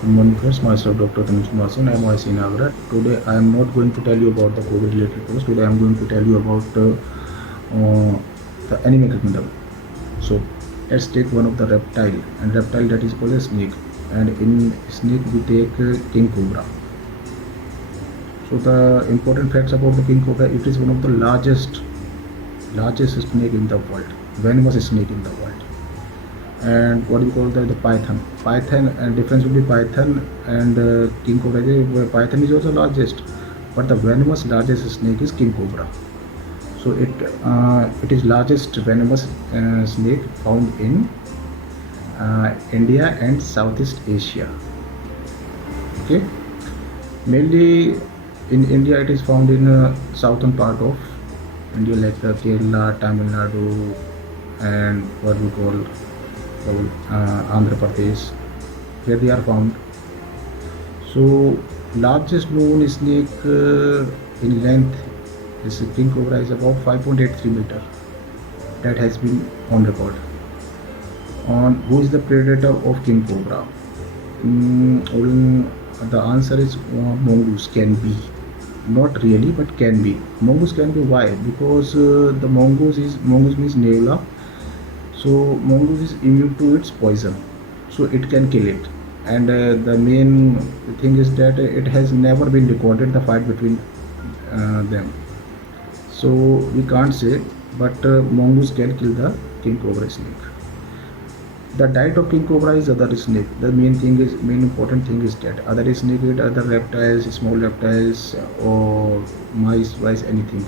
Good morning friends, myself Dr. Tanuj Kumar Singh, I am OIC in Agra. Today I am not going to tell you about the COVID related cause. Today I am going to tell you about the animal kingdom. So let's take one of the reptile, and reptile that is called a snake. And in snake we take king cobra. So the important facts about the king cobra, it is one of the largest snake in the world, venomous snake in the world. And what do you call the python, and difference will be python and king cobra. Python is also largest, but the venomous largest snake is king cobra. So it is largest venomous snake found in India and Southeast Asia. Okay, mainly in India it is found in southern part of India, like Kerala, Tamil Nadu, and what we call Andhra Pradesh, where they are found. So largest known snake in length, this king cobra, is about 5.83 meter. That has been on record. On who is the predator of king cobra? The answer is mongoose can be. Not really, but can be. Mongoose can be. Why? Because the mongoose means nevela. So mongoose is immune to its poison, so it can kill it. And the main thing is that it has never been recorded the fight between them. So we can't say, but mongoose can kill the king cobra snake. The diet of king cobra is other snake. The main important thing is that other snake eat other reptiles, small reptiles, or mice, anything.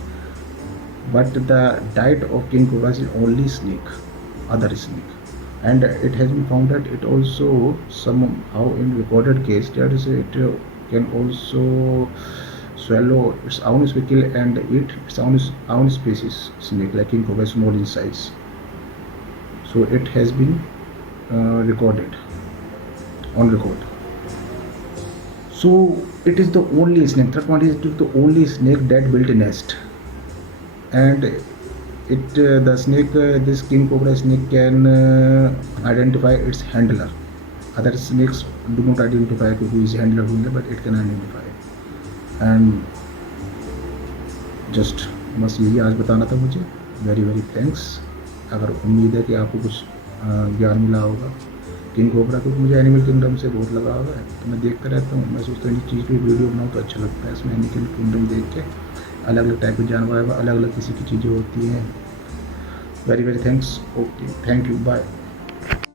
But the diet of king cobra is only snake, other snake. And it has been found that it also somehow in recorded case that is it can also swallow its own species and eat its own species snake, like king cobra, small in size. So it has been recorded on record. So it is the only snake. Third point is it is the only snake that built a nest, and the snake, this king cobra snake, can identify its handler. Other snakes do not identify who is handler, but it can identify. And just बस यही आज बताना था मुझे. Very very thanks. अगर उम्मीद है कि आपको कुछ ज्ञान मिला होगा किंग कोबरा, क्योंकि मुझे एनिमल किंगडम से बहुत लगाव है, तो मैं देखता रहता हूँ. मैं सोचता हूँ इन चीज़ की वीडियो बनाऊँ तो अच्छा लगता है. इसमें एनिमल किंगडम देख के अलग अलग टाइप के जानवर, अलग अलग किसी की चीज़ें होती हैं. Very very thanks. Okay, thank you, bye.